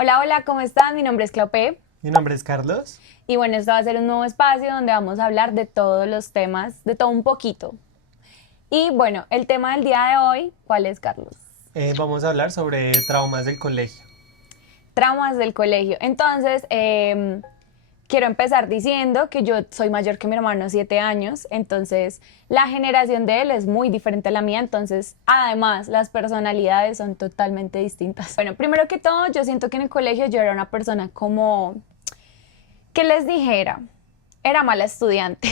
Hola, hola, ¿cómo están? Mi nombre es Claupe Mi nombre es Carlos. y bueno, esto va a ser un nuevo espacio donde vamos a hablar de todos los temas, de todo un poquito. Y bueno, el tema del día de hoy, ¿cuál es, Carlos? Vamos a hablar sobre traumas del colegio. Traumas del colegio. Entonces, quiero empezar diciendo que yo soy mayor que mi hermano, 7 años, entonces la generación de él es muy diferente a la mía, entonces además las personalidades son totalmente distintas. Bueno, primero que todo, yo siento que en el colegio yo era una persona como, ¿qué les dijera? Era mala estudiante.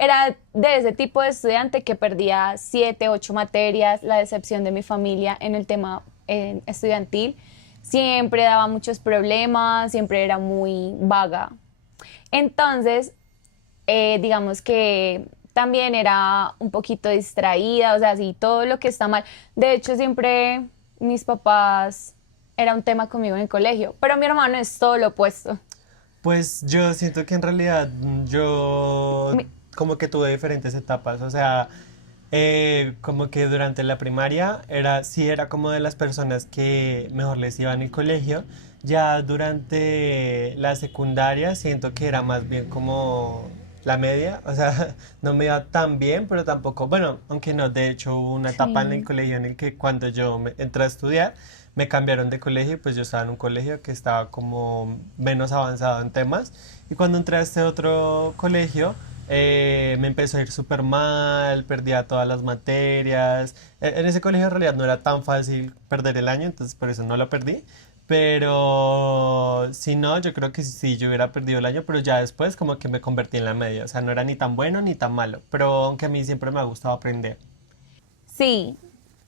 Era de ese tipo de estudiante que perdía 7, 8 materias, la decepción de mi familia en el tema estudiantil. Siempre daba muchos problemas, siempre era muy vaga. Entonces, digamos que también era un poquito distraída, o sea, sí, todo lo que está mal. De hecho, siempre mis papás era un tema conmigo en el colegio, pero mi hermano es todo lo opuesto. Pues yo siento que en realidad yo Mi- como que tuve diferentes etapas. O sea, como que durante la primaria sí era como de las personas que mejor les iba en el colegio. Ya durante la secundaria siento que era más bien como la media. O sea, no me iba tan bien, pero tampoco, bueno, aunque no, de hecho hubo una etapa en el Sí. colegio en el que cuando entré a estudiar, me cambiaron de colegio y pues yo estaba en un colegio que estaba como menos avanzado en temas. Y cuando entré a este otro colegio, me empezó a ir súper mal, perdía todas las materias. En ese colegio en realidad no era tan fácil perder el año, entonces por eso no lo perdí. Pero si no, yo creo que sí, yo hubiera perdido el año, pero ya después como que me convertí en la media. O sea, no era ni tan bueno ni tan malo, pero aunque a mí siempre me ha gustado aprender. Sí,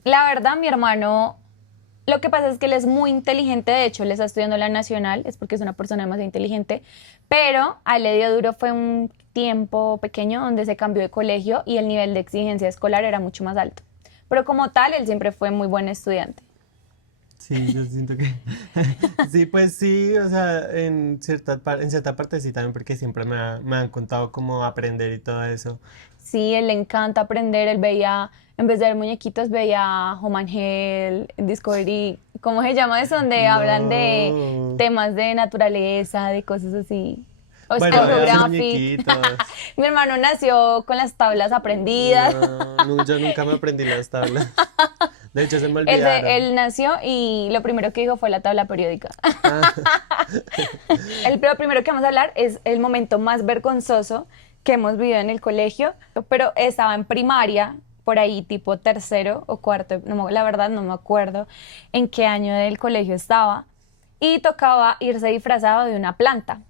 la verdad, mi hermano, lo que pasa es que él es muy inteligente, de hecho, él está estudiando en la Nacional, es porque es una persona demasiado inteligente, pero a él le dio duro fue un tiempo pequeño donde se cambió de colegio y el nivel de exigencia escolar era mucho más alto. Pero como tal, él siempre fue muy buen estudiante. Sí, yo siento que sí, pues sí, o sea, en cierta parte sí también, porque siempre me han contado cómo aprender y todo eso. Sí, él le encanta aprender, él veía, en vez de ver muñequitos, veía Home and Health, Discovery, ¿cómo se llama eso? Donde hablan de No. temas de naturaleza, de cosas así. O Bueno, Sky vean los Geographic. muñequitos. Mi hermano nació con las tablas aprendidas. No, yo nunca me aprendí las tablas. De hecho, se me olvidaron. Él nació y lo primero que dijo fue la tabla periódica. Ah, Lo primero que vamos a hablar es el momento más vergonzoso que hemos vivido en el colegio, pero estaba en primaria, por ahí tipo tercero o cuarto, la verdad no me acuerdo en qué año del colegio estaba, y tocaba irse disfrazado de una planta.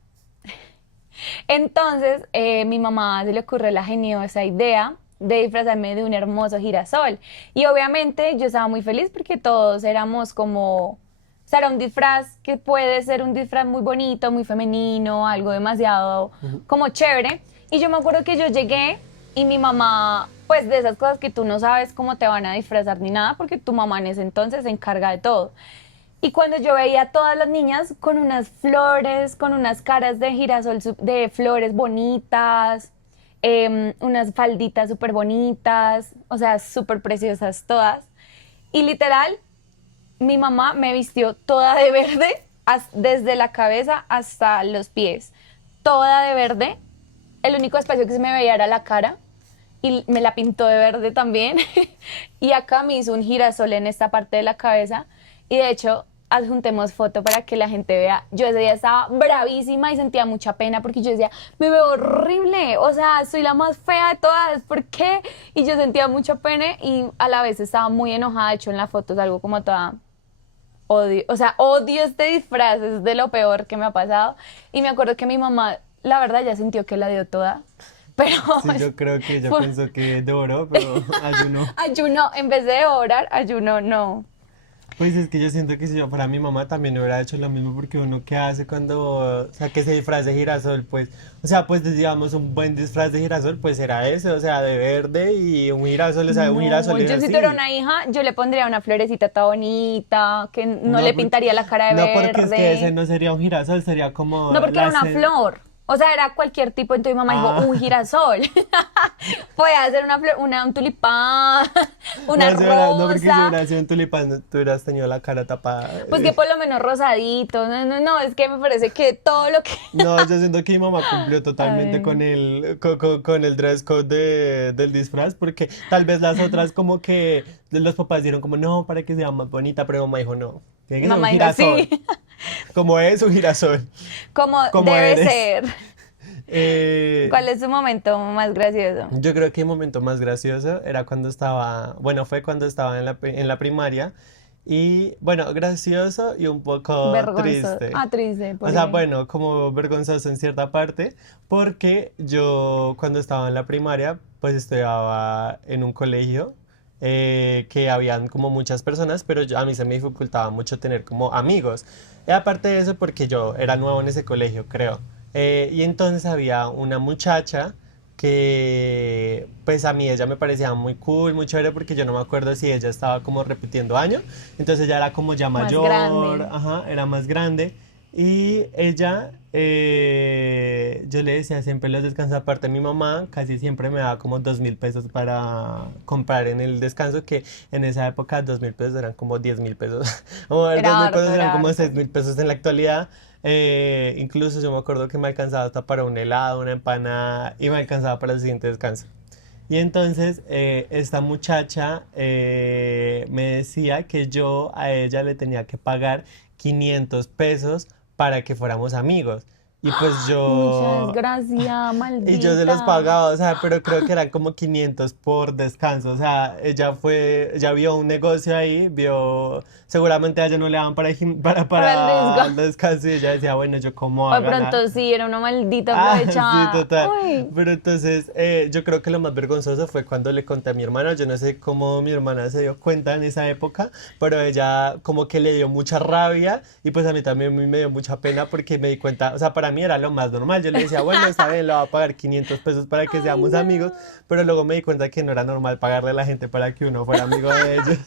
Entonces, mi mamá se le ocurrió la geniosa idea de disfrazarme de un hermoso girasol. Y obviamente yo estaba muy feliz porque todos éramos como, o sea, era un disfraz que puede ser un disfraz muy bonito, muy femenino, algo demasiado ujú. como chévere. Y yo me acuerdo que yo llegué y mi mamá, pues de esas cosas que tú no sabes cómo te van a disfrazar ni nada, porque tu mamá en ese entonces se encarga de todo. Y cuando yo veía a todas las niñas con unas flores, con unas caras de girasol, de flores bonitas, unas falditas súper bonitas, o sea, súper preciosas todas. Y literal, mi mamá me vistió toda de verde, desde la cabeza hasta los pies. Toda de verde. El único espacio que se me veía era la cara y me la pintó de verde también. Y acá me hizo un girasol en esta parte de la cabeza. Y de hecho, adjuntemos foto para que la gente vea. Yo ese día estaba bravísima y sentía mucha pena porque yo decía, me veo horrible, o sea, soy la más fea de todas, ¿por qué? Y yo sentía mucha pena y a la vez estaba muy enojada. De hecho, en la foto es algo como toda odio, o sea, odio este disfraz, es de lo peor que me ha pasado. Y me acuerdo que mi mamá, la verdad, ya sintió que la dio toda, pero Sí, yo creo que ella fue, pensó que devoró, pero ayunó. ayuno, en vez de orar, ayuno, no. Pues es que yo siento que si yo fuera mi mamá también hubiera hecho lo mismo porque uno qué hace cuando, o sea, que se disfraz de girasol, pues, o sea, pues digamos un buen disfraz de girasol, pues era ese, o sea, de verde y un girasol, o sea, un No, girasol es yo si tuviera así. una hija, yo le pondría una florecita toda bonita, que no No le porque, pintaría la cara de no porque es que ese verde. no sería un girasol, sería como No, porque era una flor. O sea, era cualquier tipo, entonces mi mamá Ah. dijo, un girasol. Podía ser una flor, un tulipán, una No, no, porque si rosa. hubiera sido un tulipán, tú hubieras tenido la cara tapada. Pues que por lo menos rosadito. No, no, no, es que me parece que todo lo que... No, yo siento que mi mamá cumplió totalmente con Ay, con el dress code del disfraz, porque tal vez las otras como que los papás dieron como, no, para que sea más bonita, pero mi mamá dijo, no, tiene que ser un mamá dijo, girasol, sí, como es un girasol, como como debe eres. ser. Eh, ¿Cuál es su momento más gracioso? yo creo que el momento más gracioso era cuando estaba, bueno, fue cuando estaba en la primaria, y bueno, gracioso y un poco Vergonzoso. triste. Ah, triste, O ¿por sea, qué? bueno, como vergonzoso en cierta parte, porque yo cuando estaba en la primaria, pues estudiaba en un colegio que habían como muchas personas, pero a mí se me dificultaba mucho tener como amigos. Y aparte de eso, porque yo era nuevo en ese colegio, creo. Y entonces había una muchacha que pues a mí ella me parecía muy cool, muy chévere porque yo no me acuerdo si ella estaba como repitiendo año, entonces ella era como ya Más mayor, grande. ajá, era más grande y ella, yo le decía siempre en los descansos, aparte mi mamá casi siempre me daba como 2.000 pesos para comprar en el descanso, que en esa época 2.000 pesos eran como 10.000 pesos, o dos Era mil harto, pesos eran era como harto. 6.000 pesos en la actualidad. Incluso yo me acuerdo que me alcanzaba hasta para un helado, una empanada y me alcanzaba para el siguiente descanso. Y entonces esta muchacha me decía que yo a ella le tenía que pagar 500 pesos para que fuéramos amigos. Y pues Mucha yo desgracia, y yo se los maldita. pagaba, o sea, pero creo que eran como 500 por descanso, o sea, ella vio un negocio ahí, vio, seguramente a ella no le daban Para el disco. para el descanso y ella decía, bueno, ¿yo cómo voy O a de ganar? pronto sí, era una maldita Ah, sí, aprovechada. total. Uy, Pero entonces, yo creo que lo más vergonzoso fue cuando le conté a mi hermana. Yo no sé cómo mi hermana se dio cuenta en esa época, pero ella como que le dio mucha rabia y pues a mí también me dio mucha pena porque me di cuenta, o sea, para mí era lo más normal. Yo le decía, bueno, está bien, le voy a pagar 500 pesos para que ay, seamos amigos, no. pero luego me di cuenta que no era normal pagarle a la gente para que uno fuera amigo de ellos.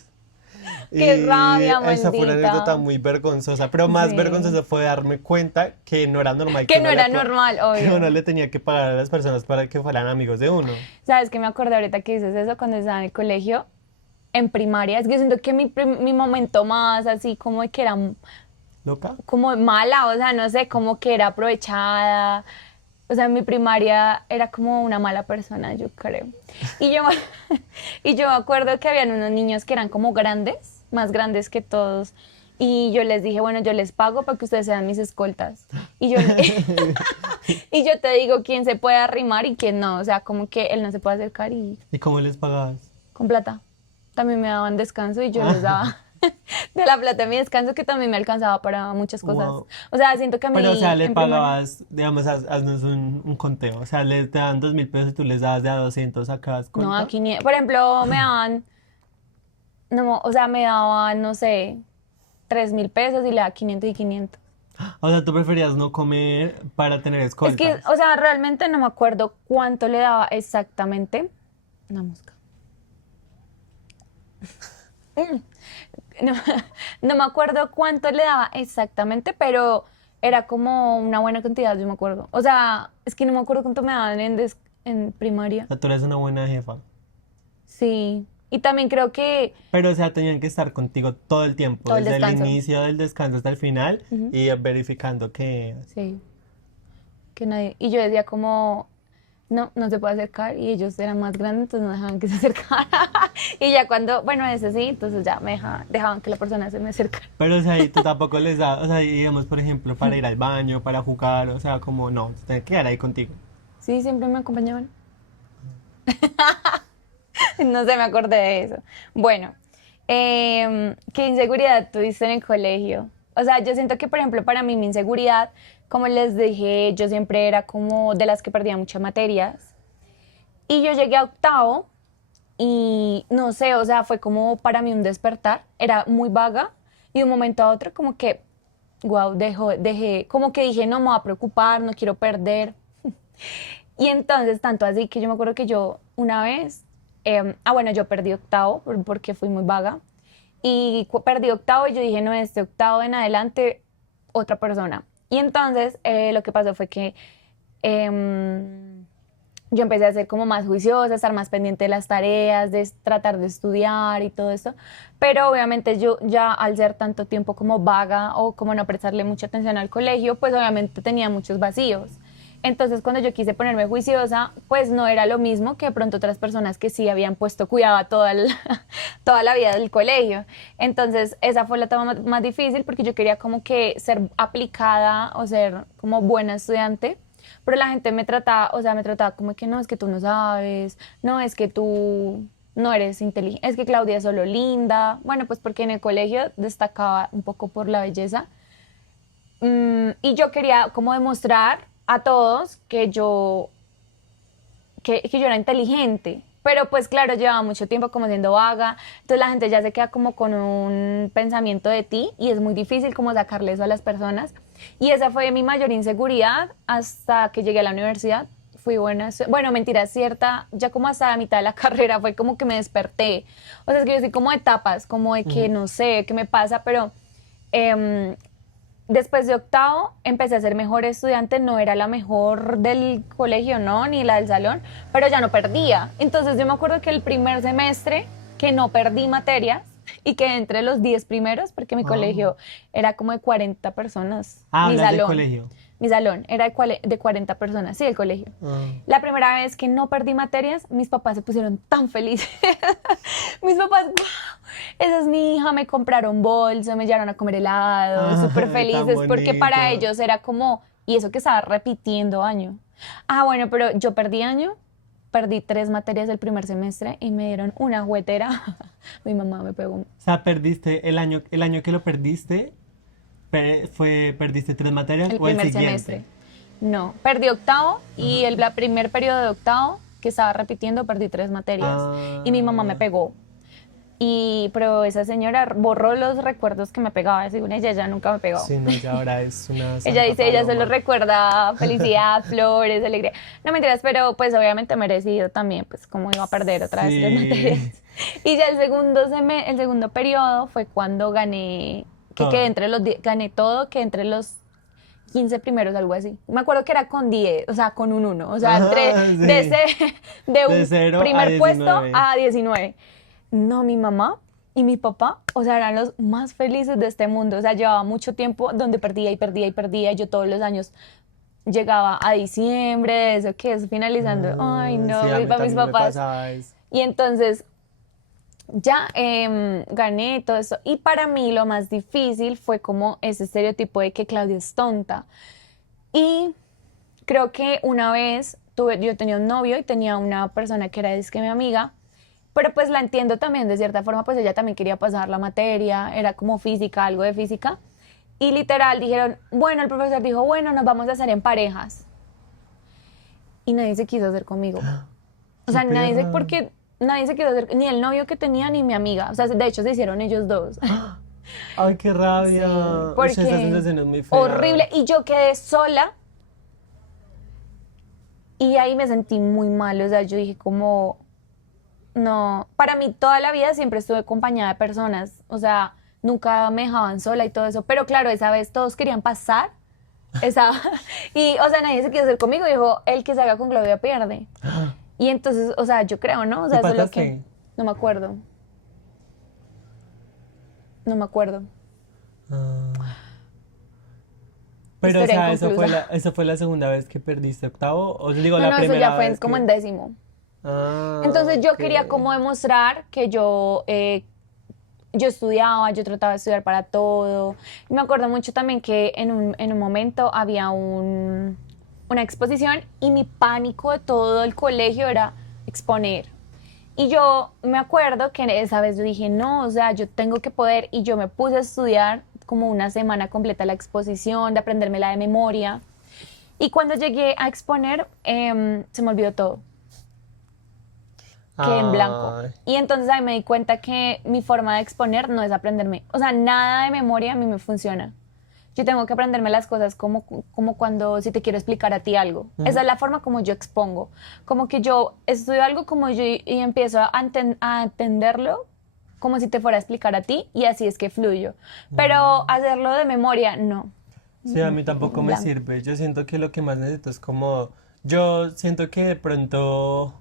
Qué Y rabia, esa fue una anécdota maldita. muy vergonzosa, pero más Sí. vergonzoso fue darme cuenta que no era normal Que no era normal, que uno obvio. le tenía que pagar a las personas para que fueran amigos de uno. ¿Sabes qué me acordé ahorita que dices eso cuando estaba en el colegio? En primaria. Es que siento que mi momento más así como de que era ¿Loca? como mala, o sea, no sé, como que era aprovechada. O sea, en mi primaria era como una mala persona, yo creo. Y yo, y yo me acuerdo que habían unos niños que eran como grandes, más grandes que todos. Y yo les dije, bueno, yo les pago para que ustedes sean mis escoltas. Y yo, y yo te digo quién se puede arrimar y quién no. O sea, como que él no se puede acercar y ¿Y cómo les pagabas? con plata. También me daban descanso y yo les daba de la plata de mi descanso que también me alcanzaba para muchas cosas. Wow. O sea, siento que a Pero, o sea, mí le en primaria, pagabas, digamos, haznos un conteo. O sea, les te dan 2.000 pesos y tú les dabas de a 200 a cada no, escolta. aquí ni, por ejemplo, me daban, no, o sea, me daban, no sé, 3.000 pesos y le daba 500 y 500. O sea, tú preferías no comer para tener Es que, escoltas. o sea, realmente no me acuerdo cuánto le daba exactamente. Una mosca. No, no me acuerdo cuánto le daba exactamente, pero era como una buena cantidad, yo me acuerdo. O sea, es que no me acuerdo cuánto me daban en O primaria. sea, tú eres una buena jefa. Sí. Y también creo que Pero, o sea, tenían que estar contigo todo el tiempo, todo el desde el descanso. inicio del descanso hasta el final, Ujú. y verificando que... Sí. Que nadie. Y yo decía como, no, no se puede acercar. Y ellos eran más grandes, entonces no dejaban que se acercara. Y ya cuando, bueno, ese sí, entonces ya dejaban que la persona se me acercara. Pero, o sea, y tú tampoco les dabas, o sea, digamos, por ejemplo, para ir al baño, para jugar, o sea, como no, se tienen que quedar ahí contigo. Sí, siempre me acompañaban. No sé, me acordé de eso. Bueno, ¿qué inseguridad tuviste en el colegio? O sea, yo siento que, por ejemplo, para mí mi inseguridad, como les dije, yo siempre era como de las que perdía muchas materias. Y yo llegué a octavo y no sé, o sea, fue como para mí un despertar. Era muy vaga y de un momento a otro como que, wow, dejé, como que dije, no me voy a preocupar, no quiero perder. Y entonces, tanto así que yo me acuerdo que yo una vez, bueno, yo perdí octavo porque fui muy vaga. Y perdí octavo y yo dije, no, este octavo en adelante, otra persona. Y entonces lo que pasó fue que yo empecé a ser como más juiciosa, a estar más pendiente de las tareas, de tratar de estudiar y todo esto. Pero obviamente yo ya al ser tanto tiempo como vaga o como no prestarle mucha atención al colegio, pues obviamente tenía muchos vacíos. Entonces cuando yo quise ponerme juiciosa, pues no era lo mismo que de pronto otras personas que sí habían puesto cuidado a toda la vida del colegio. Entonces esa fue la etapa más difícil porque yo quería como que ser aplicada o ser como buena estudiante, pero la gente me trataba, o sea, me trataba como que no, es que tú no sabes, no, es que tú no eres inteligente, es que Claudia es solo linda. Bueno, pues porque en el colegio destacaba un poco por la belleza. Y yo quería como demostrar a todos que yo era inteligente. Pero pues claro, llevaba mucho tiempo como siendo vaga, entonces la gente ya se queda como con un pensamiento de ti y es muy difícil como sacarle eso a las personas. Y esa fue mi mayor inseguridad hasta que llegué a la universidad. Fui buena, bueno, mentira, cierta, ya como hasta la mitad de la carrera fue como que me desperté. O sea, es que yo soy como de etapas, como de que no sé qué me pasa, pero después de octavo empecé a ser mejor estudiante, no era la mejor del colegio, no, ni la del salón, pero ya no perdía. Entonces yo me acuerdo que el primer semestre que no perdí materias y que entre los 10 primeros, porque mi colegio era como de 40 personas, Ah, mi hablas de salón. colegio. Mi salón era de 40 personas, sí, el colegio. Ah. La primera vez que no perdí materias, mis papás se pusieron tan felices. Mis papás, wow, esa es mi hija, me compraron bolso, me llevaron a comer helado, súper Ay, tan felices, porque para bonito. ellos era como, y eso que estaba repitiendo año. Ah, bueno, pero yo perdí año, perdí 3 materias del primer semestre y me dieron una juguetera. Mi mamá me pegó O sea, perdiste el año que lo perdiste, perdiste 3 materias el o el primer siguiente. semestre. No, perdí octavo y el primer periodo de octavo que estaba repitiendo perdí 3 materias y mi mamá me Ah, pegó. Pero esa señora borró los recuerdos que me pegaba, según ella, ya nunca me pegó. sí, no, ya ahora es una Ella santa dice, ella solo paloma. recuerda felicidad, flores, alegría. No mentiras, pero pues obviamente merecido también, pues como iba a perder otra vez 3 materias. Sí, Y ya el segundo periodo fue cuando gané, que quedé todo. entre gané todo, que entre los 15 primeros, algo así. Me acuerdo que era con 10, o sea, con un 1. O sea, entré Ajá, de, sí. de De un 0 a primer puesto 19. a 19. No, mi mamá y mi papá, o sea, eran los más felices de este mundo. O sea, llevaba mucho tiempo donde perdía y perdía y perdía. Y yo todos los años llegaba a diciembre, eso que es finalizando. Ay, Ah, sí, no, a mí para mis también me papás. pasaba eso. Y entonces ya gané todo eso. Y para mí lo más difícil fue como ese estereotipo de que Claudia es tonta. Y creo que una vez yo tenía un novio y tenía una persona que era disque mi amiga, pero pues la entiendo también de cierta forma, pues ella también quería pasar la materia, era como física, algo de física. Y literal dijeron, bueno, el profesor dijo, bueno, nos vamos a hacer en parejas. Y nadie se quiso hacer conmigo. O Qué sea, perra. porque nadie se quiso hacer, ni el novio que tenía, ni mi amiga. O sea, de hecho se hicieron ellos dos. Ay, qué Sí, rabia. Uy, esa porque sensación es muy fea. horrible. Y yo quedé sola y ahí me sentí muy mal. O sea, yo dije como, no, para mí toda la vida siempre estuve acompañada de personas. O sea, nunca me dejaban sola y todo eso. Pero claro, esa vez todos querían pasar. Esa, y, o sea, nadie se quiso hacer conmigo. Dijo, el que se haga con Claudia pierde. Y entonces, o sea, yo creo, ¿no? O ¿Y sea, solo que pasaste? no me acuerdo. No me acuerdo. Ah. Pero, o Historia sea, inconclusa. esa fue la segunda vez que perdiste octavo. O digo, No, la no, eso ya primera fue vez como que. en décimo. Ah, Entonces yo ok. quería como demostrar que yo estudiaba, yo trataba de estudiar para todo. Y me acuerdo mucho también que en un momento había una exposición y mi pánico de todo el colegio era exponer. Y yo me acuerdo que esa vez yo dije, no, o sea, yo tengo que poder. Y yo me puse a estudiar como una semana completa la exposición, de aprendérmela de memoria. Y cuando llegué a exponer, se me olvidó todo, quedé en blanco. Ay. Y entonces ahí me di cuenta que mi forma de exponer no es aprenderme. O sea, nada de memoria a mí me funciona. Yo tengo que aprenderme las cosas como cuando si te quiero explicar a ti algo. Esa es la forma como yo expongo. Como que yo estudio algo como yo y empiezo a entenderlo como si te fuera a explicar a ti y así es que fluyo. Pero hacerlo de memoria, no. Sí, a mí tampoco me blanco. sirve. Yo siento que lo que más necesito es como, yo siento que de pronto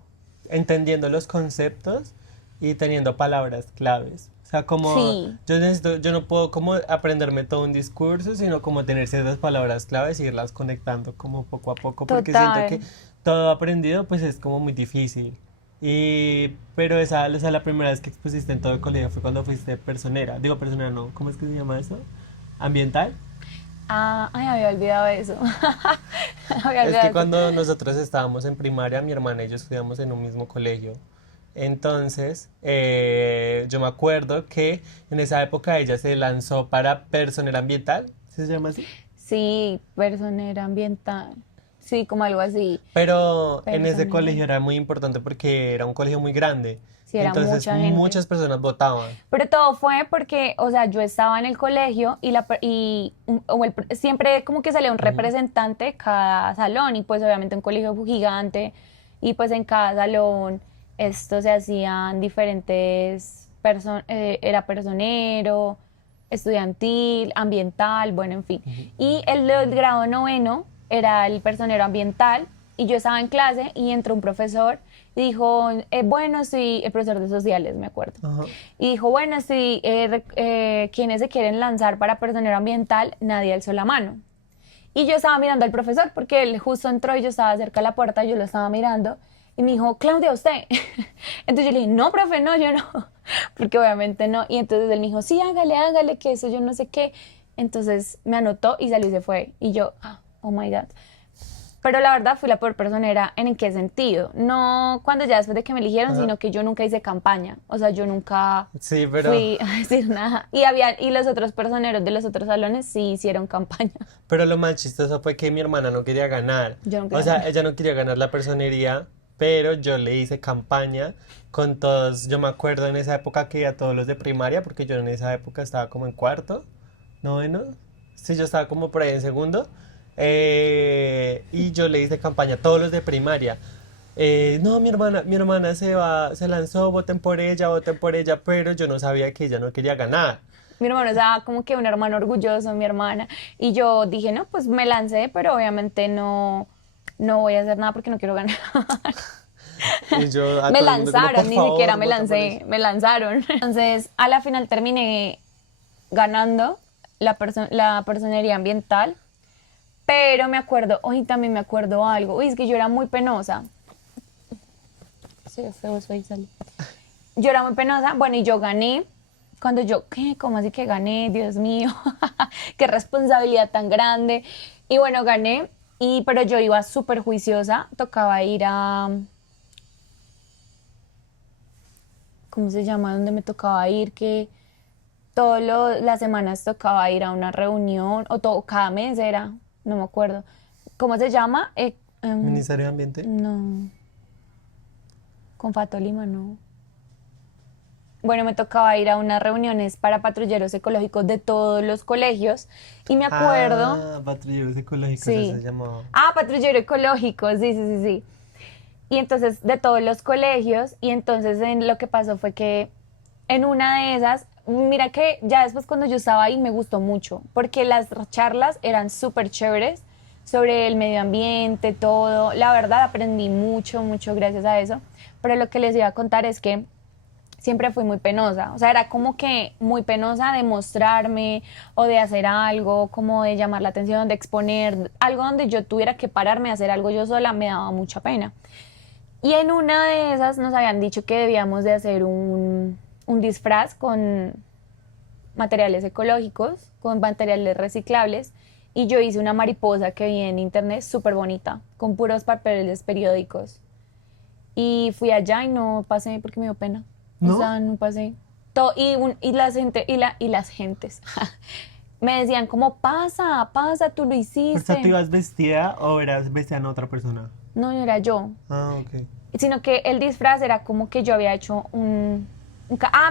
entendiendo los conceptos y teniendo palabras claves. O sea, como Sí, yo necesito, yo no puedo como aprenderme todo un discurso, sino como tener ciertas palabras claves y irlas conectando como poco a poco, porque siento que total. todo aprendido pues es como muy difícil. Pero esa la primera vez que expusiste en todo el colegio fue cuando fuiste personera. Digo personera, no, ¿cómo es que se llama eso? Ambiental. Ah, ay, había olvidado eso. Había Es olvidado que eso. cuando nosotros estábamos en primaria, mi hermana y yo estudiamos en un mismo colegio. Entonces, yo me acuerdo que en esa época ella se lanzó para personera ambiental, ¿sí se llama así? Sí, personera ambiental. Sí, como algo así. Pero en ese Personera. colegio era muy importante porque era un colegio muy grande. Sí, era Entonces, mucha gente. muchas personas votaban. Pero todo fue porque, o sea, yo estaba en el colegio y, siempre como que salía un Ujú. representante de cada salón y pues obviamente un colegio gigante y pues en cada salón esto se hacían diferentes, era personero, estudiantil, ambiental, bueno, en fin. Ujú. Y el del grado noveno era el personero ambiental y yo estaba en clase y entró un profesor y dijo, bueno, sí, el profesor de sociales, me acuerdo. Ajá. Y dijo, bueno, sí, quienes se quieren lanzar para personero ambiental, nadie alzó la mano. Y yo estaba mirando al profesor porque él justo entró y yo estaba cerca de la puerta, yo lo estaba mirando y me dijo, Claudia, ¿usted? Entonces yo le dije, no, profe, no, yo no, porque obviamente no. Y entonces él me dijo, sí, hágale, hágale, que eso yo no sé qué. Entonces me anotó y salió y se fue. Y yo, oh my God. Pero la verdad fui la peor personera. ¿En qué sentido? No cuando ya después de que me eligieron, Ajá. sino que yo nunca hice campaña. O sea, yo nunca Sí, fui a decir nada. Y los otros personeros de los otros salones sí hicieron campaña. pero lo más chistoso fue que mi hermana no quería ganar. Yo no O quería sea, ganar. ella no quería ganar la personería, pero yo le hice campaña con todos. Yo me acuerdo en esa época que a todos los de primaria, porque yo en esa época estaba como en cuarto, noveno. Sí, yo estaba como por ahí en segundo. Y yo le hice campaña a todos los de primaria. No, mi hermana se lanzó, voten por ella, pero yo no sabía que ella no quería ganar. Mi hermano estaba como que un hermano orgulloso, mi hermana. Y yo dije, no, pues me lancé, pero obviamente no, no voy a hacer nada porque no quiero ganar. Y yo a Me todo el mundo como, por lanzaron, ni siquiera favor, me voten por ella. lancé, me lanzaron. Entonces, a la final terminé ganando la personería ambiental, pero me acuerdo, hoy también me acuerdo algo, uy, es que yo era muy penosa. Sí, feo eso ahí sale. Yo era muy penosa, bueno, y yo gané. Cuando yo, ¿qué? ¿Cómo así que gané? Dios mío, qué responsabilidad tan grande. Y bueno, gané, pero yo iba súper juiciosa, tocaba ir a, ¿cómo se llama? Donde me tocaba ir, que las semanas tocaba ir a una reunión, o todo, cada mes era, no me acuerdo. ¿Cómo se llama? Ministerio de Ambiente. No, con Fatolima, no. Bueno, me tocaba ir a unas reuniones para patrulleros ecológicos de todos los colegios y me acuerdo, Ah, patrulleros ecológicos, eso sí. se llamaba. Ah, patrullero ecológico, sí, sí, sí, sí. Y entonces de todos los colegios y entonces lo que pasó fue que en una de esas, mira que ya después cuando yo estaba ahí me gustó mucho porque las charlas eran súper chéveres sobre el medio ambiente, todo. La verdad aprendí mucho, mucho gracias a eso. Pero lo que les iba a contar es que siempre fui muy penosa, o sea, era como que muy penosa de mostrarme o de hacer algo, como de llamar la atención, de exponer algo donde yo tuviera que pararme a hacer algo yo sola, me daba mucha pena. Y en una de esas nos habían dicho que debíamos de hacer un disfraz con materiales ecológicos, con materiales reciclables, y yo hice una mariposa que vi en internet súper bonita, con puros papeles periódicos. Y fui allá y no pasé porque me dio pena. O ¿No? sea, no pasé. Y las gentes me decían como, pasa, pasa, tú lo O sea, ¿tú hiciste. ibas vestida o eras vestida en otra persona? No, no era yo. Ah, ok. Sino que el disfraz era como que yo había hecho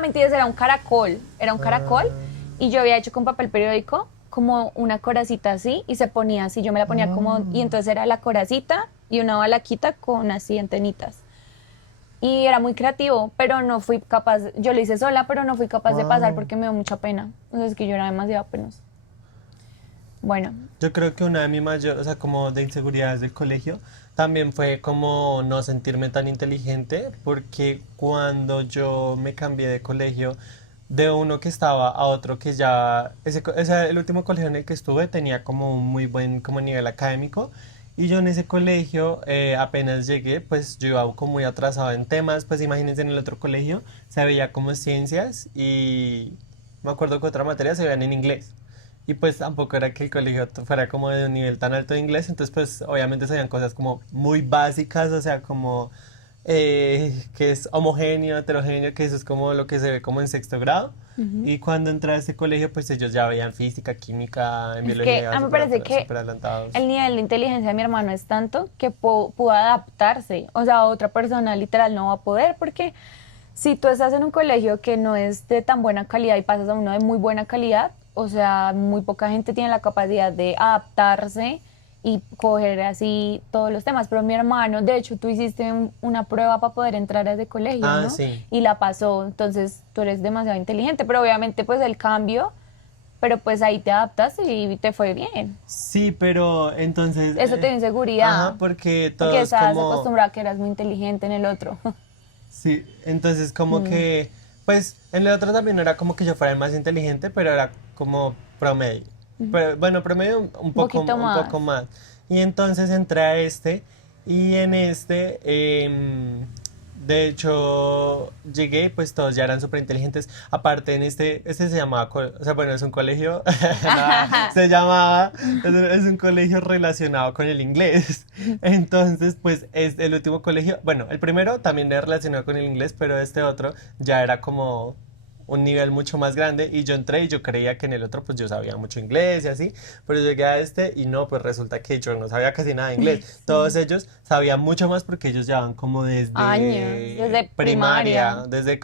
mentiras, era un caracol. Era un caracol Ah, y yo había hecho con papel periódico como una coracita así y se ponía así. Yo me la ponía como, y ah. entonces era la coracita y una balaquita con así antenitas. Y era muy creativo, pero no fui capaz, yo lo hice sola, pero no fui capaz de pasar Wow. porque me dio mucha pena. Entonces es que yo era demasiado penosa. Bueno, Yo creo que una de mis mayores, o sea, como de inseguridades del colegio, también fue como no sentirme tan inteligente, porque cuando yo me cambié de colegio, de uno que estaba a otro que ya, el último colegio en el que estuve tenía como un muy buen como nivel académico, y yo en ese colegio apenas llegué, pues yo iba como muy atrasado en temas, pues imagínense en el otro colegio se veía como ciencias y me acuerdo que otra materia se veían en inglés. Y pues tampoco era que el colegio fuera como de un nivel tan alto de inglés, entonces pues obviamente se veían cosas como muy básicas, o sea, como que es homogéneo, heterogéneo, que eso es como lo que se ve como en sexto grado. ujú. Y cuando entré a ese colegio, pues ellos ya veían física, química, en Es que biología a mí me parece que súper adelantados. el nivel de inteligencia de mi hermano es tanto que pudo adaptarse. O sea, otra persona literal no va a poder porque si tú estás en un colegio que no es de tan buena calidad y pasas a uno de muy buena calidad, o sea, muy poca gente tiene la capacidad de adaptarse y coger así todos los temas. Pero mi hermano, de hecho, tú hiciste una prueba para poder entrar a ese colegio, Ah, ¿no? sí. Y la pasó, entonces tú eres demasiado inteligente, pero obviamente pues el cambio, pero pues ahí te adaptas y te fue bien. Sí, pero entonces, Eso te dio inseguridad, ajá, porque porque todos estabas como, acostumbrada a que eras muy inteligente en el otro. sí, entonces como Mm, que, pues en el otro también no era como que yo fuera el más inteligente, pero era como promedio. mm. Pero, bueno, promedio Un poquito un más. poco más. Y entonces entré a este y en este, de hecho, llegué, pues todos ya eran súper inteligentes. Aparte en este se llamaba, o sea, bueno, es un colegio, no, se llamaba, es un colegio relacionado con el inglés. Entonces, pues es el último colegio, bueno, el primero también era relacionado con el inglés, pero este otro ya era como un nivel mucho más grande y yo entré y yo creía que en el otro pues yo sabía mucho inglés y así, pero llegué a este y no, pues resulta que yo no sabía casi nada de inglés. Todos Sí. ellos sabían mucho más porque ellos llevaban como Años, desde desde primaria. primaria, desde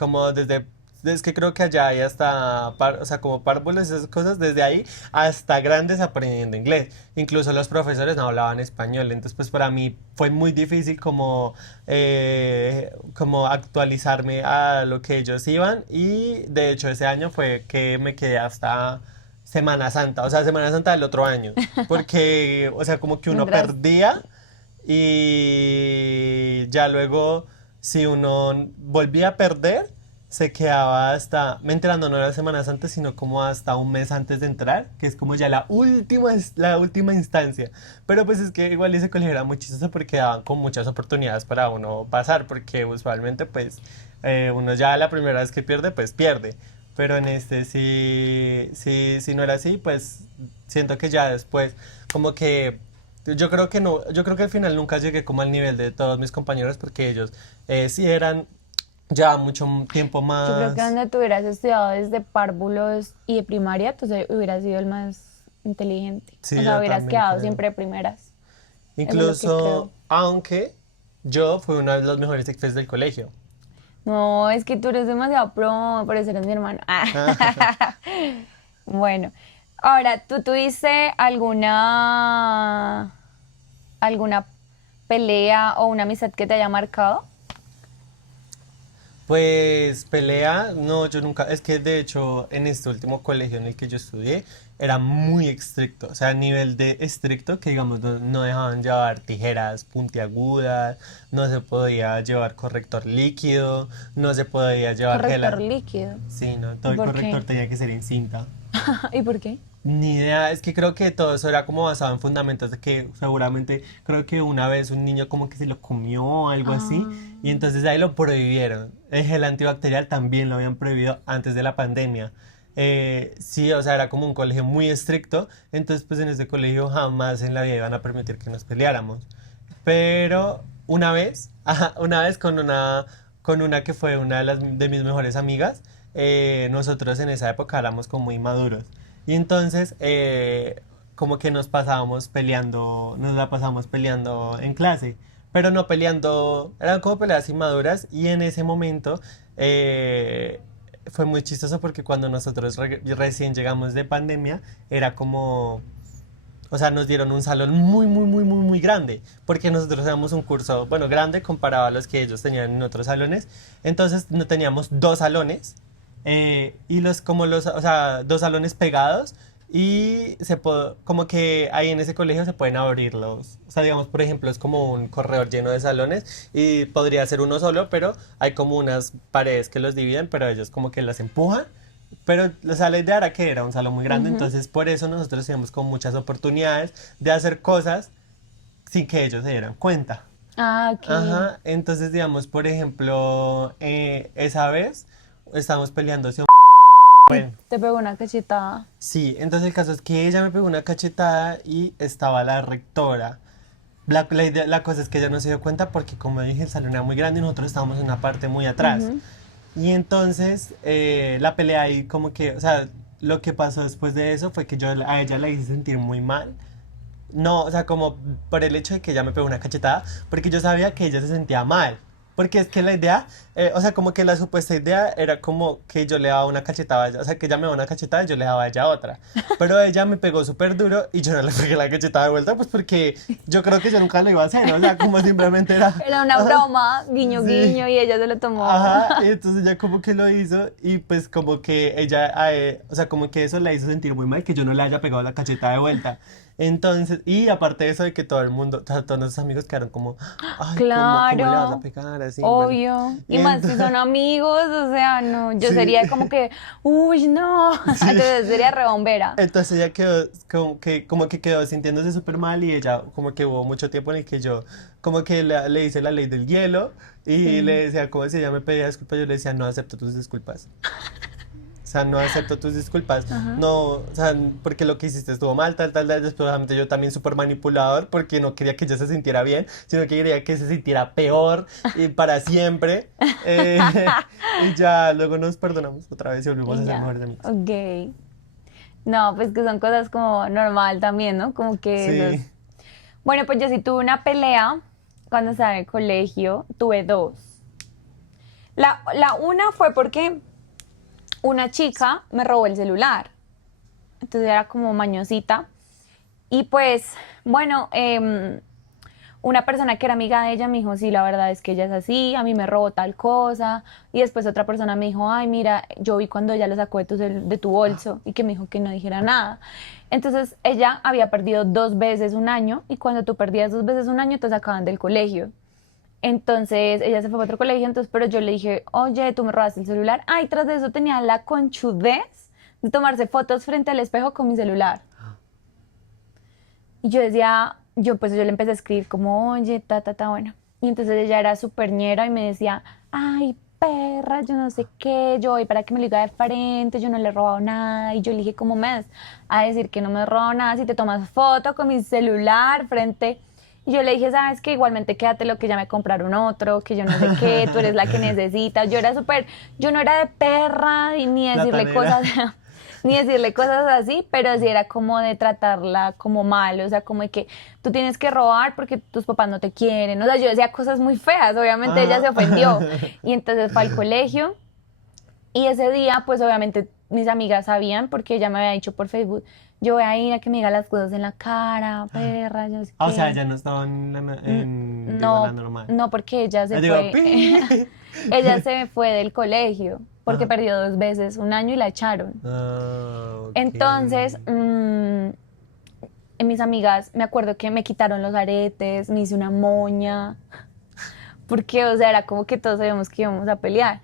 que creo que allá hay hasta, o sea, como párvulos y esas cosas, desde ahí hasta grandes aprendiendo inglés. Incluso los profesores no hablaban español, entonces pues para mí fue muy difícil como actualizarme a lo que ellos iban y de hecho ese año fue que me quedé hasta Semana Santa, o sea, Semana Santa del otro año, porque, o sea, como que uno Mientras, perdía y ya luego si uno volvía a perder, se quedaba hasta, me enterando no era Semana Santa, sino como hasta un mes antes de entrar, que es como ya la última instancia. Pero pues es que igual ese colegio era muy chistoso porque daban con muchas oportunidades para uno pasar, porque usualmente pues uno ya la primera vez que pierde, pues pierde. Pero en este sí no era así, pues siento que ya después, como que yo creo que no, yo creo que al final nunca llegué como al nivel de todos mis compañeros porque ellos sí eran ya mucho tiempo yo creo que más, donde tú hubieras estudiado desde párvulos y de primaria, tú hubieras sido el más inteligente. O sí, sea, yo hubieras también quedado creo. siempre de primeras. Eso es lo que creo. Incluso, aunque yo fui uno de los mejores ICFES del colegio. No, es que tú eres demasiado pro, por eso eres mi hermano. Bueno, ahora, ¿tú tuviste alguna pelea o una amistad que te haya marcado? Pues pelea, no, yo nunca, es que de hecho en este último colegio en el que yo estudié era muy estricto, o sea, a nivel de estricto que digamos no dejaban llevar tijeras puntiagudas, no se podía llevar corrector líquido, no se podía llevar Corrector gel. líquido. Sí, no, ¿Y todo el por qué? corrector tenía que ser en cinta. ¿Y por qué? Ni idea, es que creo que todo eso era como basado en fundamentos de que seguramente creo que una vez un niño como que se lo comió o algo así Ah, y entonces ahí lo prohibieron. El gel antibacterial también lo habían prohibido antes de la pandemia. Sí, o sea, era como un colegio muy estricto, entonces pues en ese colegio jamás en la vida iban a permitir que nos peleáramos. Pero una vez, ajá, una vez con una que fue una de mis mejores amigas, nosotros en esa época éramos como muy maduros. Y entonces, como que nos pasábamos peleando, nos la pasábamos peleando en clase, pero no peleando, eran como peleas inmaduras y en ese momento fue muy chistoso porque cuando nosotros recién llegamos de pandemia, era como, o sea, nos dieron un salón muy grande, porque nosotros éramos un curso, bueno, grande comparado a los que ellos tenían en otros salones. Entonces, no teníamos dos salones, y o sea, dos salones pegados, y como que ahí en ese colegio se pueden abrir o sea, digamos, por ejemplo, es como un corredor lleno de salones y podría ser uno solo, pero hay como unas paredes que los dividen, pero ellos como que las empujan. Pero, o sea, la idea era que era un salón muy grande, Ujú. entonces por eso nosotros teníamos como muchas oportunidades de hacer cosas sin que ellos se dieran cuenta. Ah, ok. Ajá, entonces digamos, por ejemplo, esa vez estábamos peleando hacia un... Y Bueno, te pegó una cachetada. sí, entonces el caso es que ella me pegó una cachetada y estaba la rectora. La cosa es que ella no se dio cuenta porque, como dije, el salón era muy grande y nosotros estábamos en una parte muy atrás. Ujú. Y entonces la pelea ahí como que, o sea, lo que pasó después de eso fue que yo a ella la hice sentir muy mal. No, o sea, como por el hecho de que ella me pegó una cachetada, porque yo sabía que ella se sentía mal. Porque es que la idea, o sea, como que la supuesta idea era como que yo le daba una cachetada a ella, o sea, que ella me daba una cachetada y yo le daba a ella otra. Pero ella me pegó súper duro y yo no le pegué la cachetada de vuelta, pues porque yo creo que yo nunca lo iba a hacer, o sea, como simplemente era... Era una broma, guiño, Sí. guiño, y ella se lo tomó. Ajá, y entonces ella como que lo hizo y pues como que ella, o sea, como que eso la hizo sentir muy mal que yo no le haya pegado la cacheta de vuelta. Entonces, y aparte de eso de que todo el mundo, o sea, todos nuestros amigos quedaron como, ay, ¿cómo le vas a Claro, pegar así? Bueno, obvio. Y y más si son amigos, o sea, no, yo sí, sería como que, uy, no. sí. Entonces sería rebombera. Entonces ella quedó como que quedó sintiéndose súper mal y ella como que hubo mucho tiempo en el que yo como que le hice la ley del hielo y le Sí. decía como si ella me pedía disculpas, yo le decía no acepto tus disculpas. O sea, no acepto tus disculpas. Ajá. No, o sea, porque lo que hiciste estuvo mal, tal, tal, tal. Después, obviamente, yo también súper manipulador porque no quería que ella se sintiera bien, sino que quería que se sintiera peor y para siempre. Eh, y ya luego nos perdonamos otra vez y volvimos a Y ser ya, mejores amigos. ok. No, pues que son cosas como normal también, ¿no? Como que Sí. esos... Bueno, pues yo sí tuve una pelea cuando estaba en el colegio, tuve dos. La una fue porque una chica me robó el celular. Entonces era como mañosita. Y pues, bueno, una persona que era amiga de ella me dijo, sí, la verdad es que ella es así, a mí me robó tal cosa. Y después otra persona me dijo, ay, mira, yo vi cuando ella lo sacó de tu bolso y que me dijo que no dijera nada. Entonces ella había perdido 2 veces un año y cuando tú perdías 2 veces un año te sacaban del colegio. Entonces ella se fue a otro colegio, entonces, pero yo le dije, oye, tú me robaste el celular. Ay, tras de eso tenía la conchudez de tomarse fotos frente al espejo con mi celular. Y yo decía, yo le empecé a escribir como, oye, bueno. Y entonces ella era súper ñera y me decía, ay, perra, yo no sé qué, yo voy para que me lo diga de frente, yo no le he robado nada. Y yo le dije, ¿cómo me vas a decir que no me he robado nada si te tomas foto con mi celular frente? Y yo le dije, sabes que igualmente quédate lo que ya me compraron otro, que yo no sé qué, tú eres la que necesitas. Yo era súper, yo no era de perra y ni decirle Platanera. cosas, ni decirle cosas así, pero sí era como de tratarla como mal, o sea, como de que tú tienes que robar porque tus papás no te quieren. O sea, yo decía cosas muy feas, obviamente ella se Ah. ofendió. Y entonces fue al colegio y ese día, pues obviamente mis amigas sabían porque ella me había dicho por Facebook, yo voy a ir a que me diga las cosas en la cara, perra, yo no sé Ah, o sea, qué. ya no estaba digo, la No, normal. no, porque ella se Digo, fue, pi. ella se fue del colegio porque Ah, perdió 2 veces un año y la echaron. ok. Entonces, mis amigas, me acuerdo que me quitaron los aretes, me hice una moña, porque, o sea, era como que todos sabíamos que íbamos a pelear.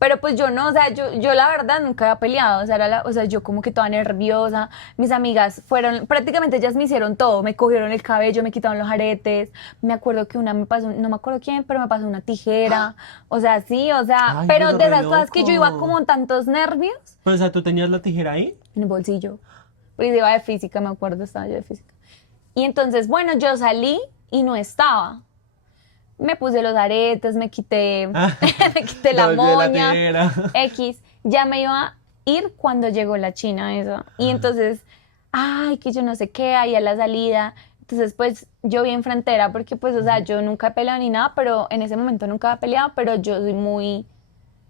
Pero pues yo no, o sea, yo la verdad nunca había peleado, o sea, o sea, yo como que toda nerviosa, mis amigas fueron, prácticamente ellas me hicieron todo, me cogieron el cabello, me quitaron los aretes, me acuerdo que una me pasó, no me acuerdo quién, pero me pasó una tijera, o sea, sí, o sea, Ay, pero pero de re esas cosas que yo iba loco. como en tantos nervios, Pero, o sea, ¿tú tenías la tijera ahí? en el bolsillo, pues iba de física, me acuerdo, estaba yo de física. Y entonces, bueno, yo salí y no estaba. Me puse los aretes, me quité, Ah, me quité la devolví la moña, tijera. X. Ya me iba a ir cuando llegó la china esa. Y entonces, ay, que yo no sé qué, ahí a la salida. Entonces, pues, yo bien frontera, porque pues, o sea, yo nunca he peleado ni nada, pero en ese momento nunca había peleado, pero yo soy muy,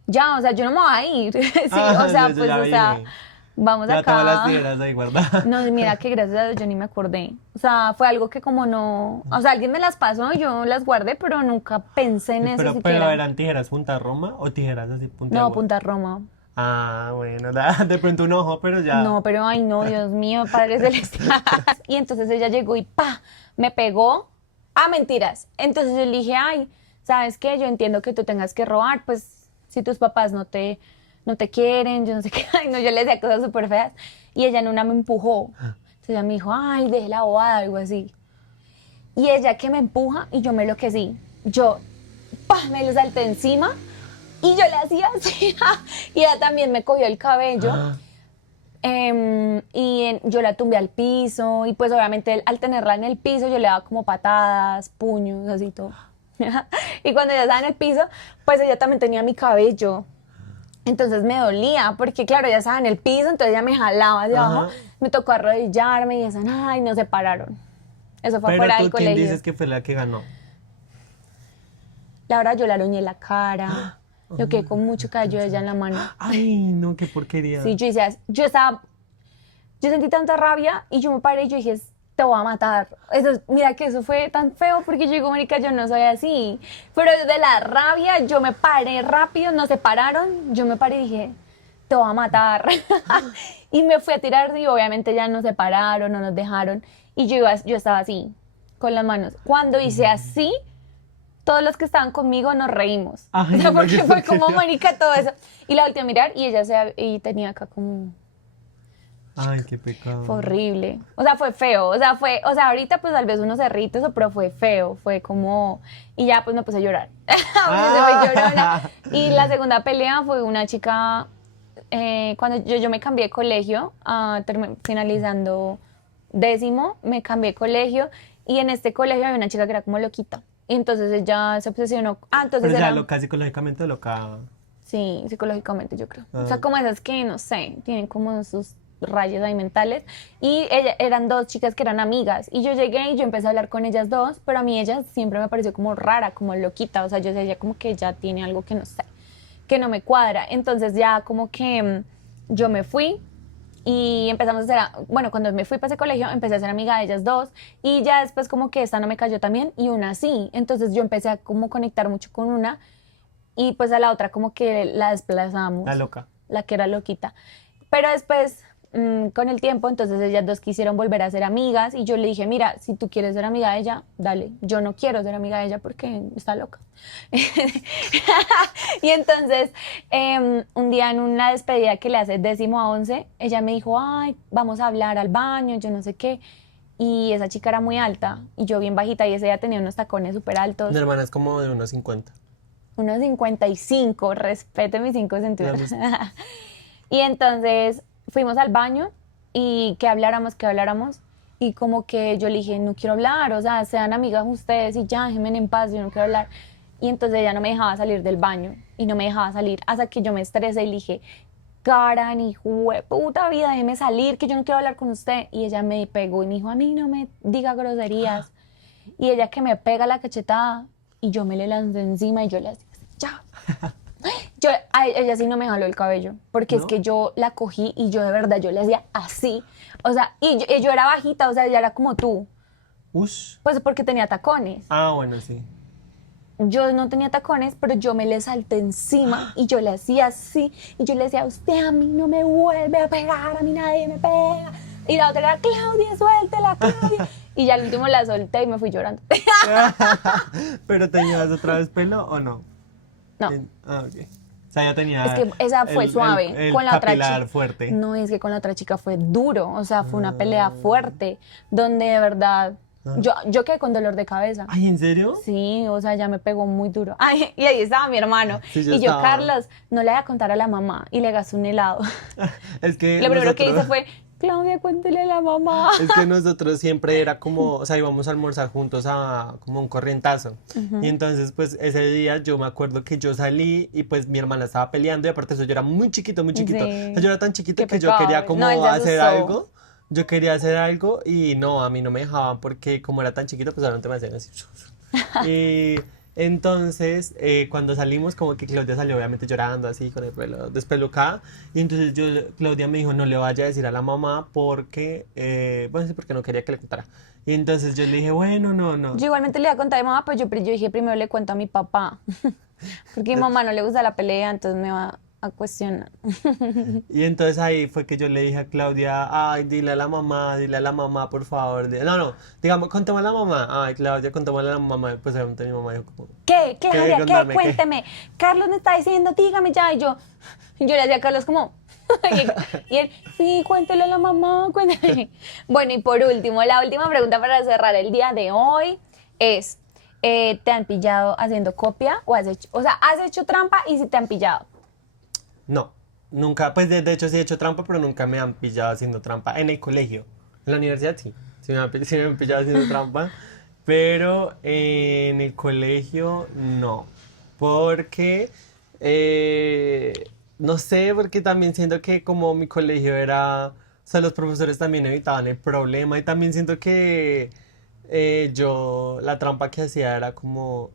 ya, o sea, yo no me voy a ir. Sí, o Ah, sea, yo pues, ya o sea, vi. vamos Ya todas las acá. tijeras ahí guardadas. No, mira que gracias a Dios yo ni me acordé. O sea, fue algo que como no, o sea, alguien me las pasó y yo las guardé, pero nunca pensé en eso Pero siquiera. ¿eran tijeras punta Roma o tijeras así punta No, agua? Punta Roma. Ah, bueno, de pronto un ojo, pero ya. No, pero ay no, Dios mío, Padre Celestial. Y entonces ella llegó y ¡pa! Me pegó. Ah, mentiras. Entonces yo le dije, ay, ¿sabes qué? Yo entiendo que tú tengas que robar, pues si tus papás no te quieren, yo no sé qué. Ay, no, yo le decía cosas súper feas. Y ella en una me empujó. Entonces ella me dijo, ay, deje la bobada, algo así. Y ella que me empuja y yo me enloquecí. Yo, ¡pa! Me le salté encima y yo le hacía así. Y ella también me cogió el cabello. Yo la tumbé al piso y pues obviamente al tenerla en el piso yo le daba como patadas, puños, así todo. Y cuando ella estaba en el piso, pues ella también tenía mi cabello. Entonces me dolía porque claro, ella estaba en el piso, entonces ella me jalaba hacia abajo. Ajá. Me tocó arrodillarme y esa, ay, nos separaron. Eso fue Pero afuera del tú, ¿quién colegio. dices que fue la que ganó? La verdad, yo la arañé la cara. Yo quedé con mucho cabello de ella en la mano. Ay, no, qué porquería. Sí, yo sentí tanta rabia y yo me paré y yo dije, te voy a matar. Mira que eso fue tan feo porque yo digo, marica, yo no soy así. Pero de la rabia yo me paré rápido, nos separaron, yo me paré y dije, te voy a matar. Y me fui a tirar y obviamente ya nos separaron, no nos dejaron. Y yo estaba así, con las manos. Cuando hice así, todos los que estaban conmigo nos reímos. Ay, O sea, no, porque qué fue como, porquería. marica, todo eso. Y la volteé a mirar y y tenía acá como... Ay, qué pecado. Fue horrible. O sea, fue feo. O sea, ahorita pues tal vez uno se ríe y eso, pero fue feo. Fue como... Y ya pues me puse a llorar. Porque se fue llorona. Y la segunda pelea fue una chica... cuando yo me cambié de colegio, finalizando 10º, me cambié de colegio. Y en este colegio había una chica que era como loquita. Y entonces ella se obsesionó. Entonces Pero ya era... loca, psicológicamente loca. Sí, psicológicamente yo creo. O Ah. sea, como esas que, no sé, tienen como sus rayas ahí mentales. Y eran dos chicas que eran amigas. Y yo llegué y yo empecé a hablar con ellas dos, pero a mí ella siempre me pareció como rara, como loquita. O sea, yo decía como que ella tiene algo que no sé, que no me cuadra. Entonces ya como que yo me fui y empezamos a ser, bueno, cuando me fui para ese colegio empecé a ser amiga de ellas dos y ya después como que esta no me cayó tan bien y una sí. Entonces yo empecé a como conectar mucho con una y pues a la otra como que la desplazamos. La loca. La que era loquita. Pero después, con el tiempo, entonces ellas dos quisieron volver a ser amigas y yo le dije, mira, si tú quieres ser amiga de ella, dale. Yo no quiero ser amiga de ella porque está loca. Y entonces, un día en una despedida que le hace 10º a 11, ella me dijo, ay, vamos a hablar al baño, yo no sé qué. Y esa chica era muy alta y yo bien bajita y ella tenía unos tacones súper altos. Mi hermana es como de unos 50. Unos 55, respete mis 5 centímetros. Y entonces fuimos al baño y que habláramos. Y como que yo le dije, no quiero hablar, o sea, sean amigas ustedes y ya, déjenme en paz, yo no quiero hablar. Y entonces ella no me dejaba salir del baño y no me dejaba salir hasta que yo me estresé y le dije, Karen, hijo de puta vida, déjeme salir, que yo no quiero hablar con usted. Y ella me pegó y me dijo, a mí no me diga groserías. Y ella que me pega la cachetada y yo me le lancé encima y yo le hacía así, ya. Ella sí no me jaló el cabello, porque es ¿No? que yo la cogí y yo de verdad, yo le hacía así. O sea, y yo era bajita, o sea, ella era como tú. Ush. Pues porque tenía tacones. Ah, bueno, sí. Yo no tenía tacones, pero yo me le salté encima y yo le hacía así. Y yo le decía, usted a mí no me vuelve a pegar, a mí nadie me pega. Y la otra era, Claudia, suéltela, Claudia. Y ya al último la solté y me fui llorando. ¿Pero tenías otra vez pelo o no? No, Ok. O sea, ya tenía es que esa fue suave. el Con la otra capilar chica. fuerte. No, es que con la otra chica fue duro. O sea, fue una pelea fuerte. Donde de verdad, yo quedé con dolor de cabeza. Ay, ¿en serio? Sí, o sea, ya me pegó muy duro. Ay, y ahí estaba mi hermano. Sí, yo y yo, estaba. Carlos, no le voy a contar a la mamá. Y le gasté un helado. Es que Lo primero que nosotros- hice fue, Claudia, cuéntele a la mamá. Es que nosotros siempre era como, o sea, íbamos a almorzar juntos a como un corrientazo. Y entonces, pues, ese día yo me acuerdo que yo salí y pues mi hermana estaba peleando y aparte de eso yo era muy chiquito, muy chiquito. Sí. O sea, yo era tan chiquito Qué que yo pecado. quería como No, él se hacer asustó. algo. Yo quería hacer algo y no, a mí no me dejaban porque como era tan chiquito, pues solamente me hacían así. Y entonces, cuando salimos, como que Claudia salió obviamente llorando así, con el pelo despelucada. Y entonces Claudia me dijo, no le vaya a decir a la mamá porque, bueno, sí, porque no quería que le contara. Y entonces yo le dije, bueno, no. Yo igualmente le iba a contar a mi mamá, pero yo dije, primero le cuento a mi papá. Porque a mi mamá no le gusta la pelea, entonces me va a cuestionar. Y entonces ahí fue que yo le dije a Claudia, ay, dile a la mamá, por favor. No, no, digamos, contame a la mamá. Ay, Claudia, contame a la mamá. Pues obviamente mi mamá dijo como, ¿Qué? ¿qué? Claudia, ¿qué? Contame, ¿qué? Cuénteme. Carlos me está diciendo, dígame ya. Y yo le decía a Carlos como, y él, sí, cuéntele a la mamá, cuéntele. Bueno, y por último, la última pregunta para cerrar el día de hoy es, ¿te han pillado haciendo copia has hecho trampa y si te han pillado? No, nunca, pues de hecho sí he hecho trampa, pero nunca me han pillado haciendo trampa. En el colegio, en la universidad sí, sí me han pillado haciendo trampa, pero en el colegio no, porque, no sé, porque también siento que como mi colegio era, o sea, los profesores también evitaban el problema y también siento que yo, la trampa que hacía era como